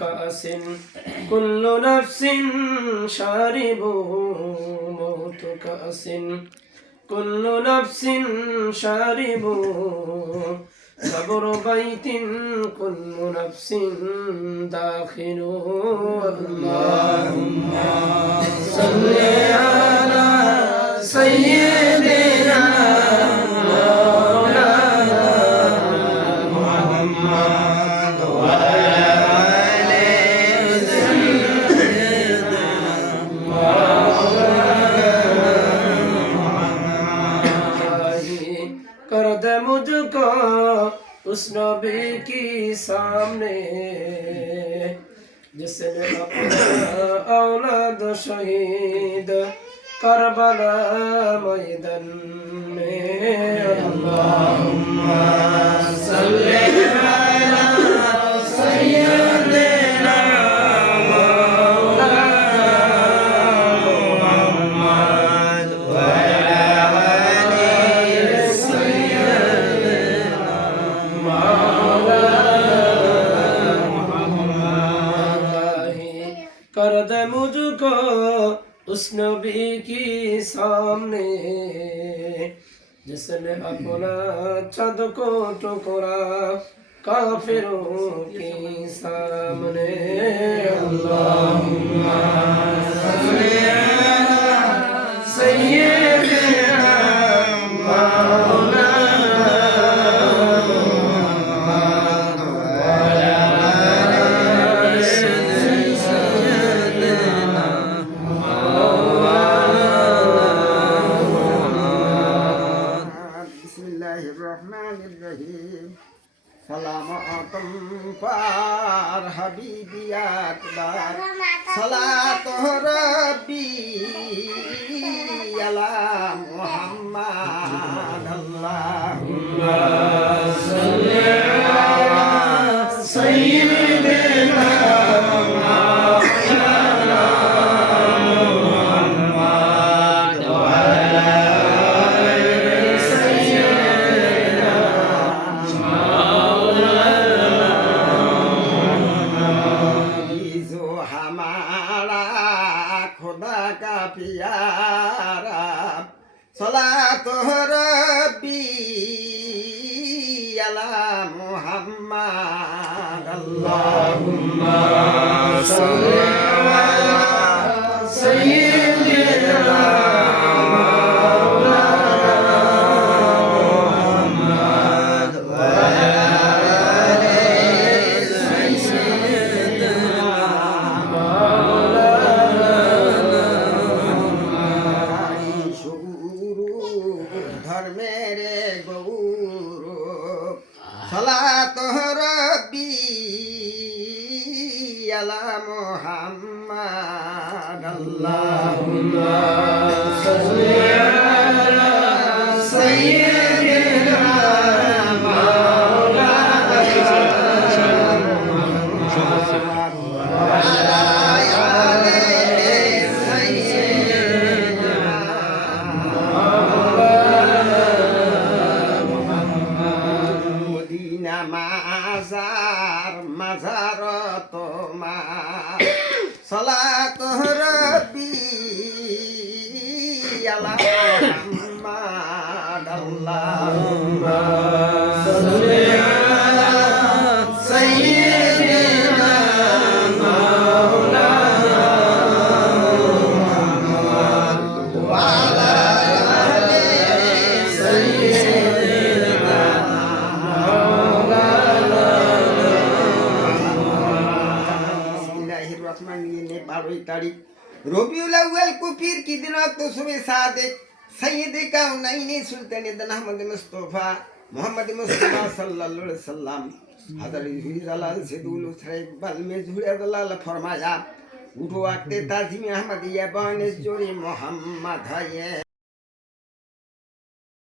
كأس كل نفس شارب موت كأس كل نفس شارب صبر بيت كل نفس داخل اللهم उस नबी की सामने जिसने अपना औलाद शहीद करबला मैदान में अल्लाहुम्मा मुझको उस नबी की सामने। जिसने अपना छद को टुकड़ा काफिरों के सामने। अल्लाहुम्मा। বিসমিল্লাহির রহমানির রহিম সালামাতুম পার হাবিবি আকবার সালাত রব্বি আলা মুহাম্মাদ আল্লাহুম্মা जो صلاة ربي على محمد اللهم صل রবি আলা মোহাম্মদ আল্লাহুম্মা সলাত রবি বারোই তারিখ রবিউল আউয়াল কুফির কি দিন তো সুবে সাদেক? সৈয়দ কাউনাইনি সুলতান আহমদ মুস্তফা মোহাম্মদ মুস্তফা সাল্লাল্লাহু আলাইহি সাল্লাম হাজার জালাল সেদুল উসরা ইকবাল মে জুড়ে দালাল ফরমায়া। উঠো আঁকতে তাজিম আহমদ ইয়া জোরে মোহাম্মদ হায়ে।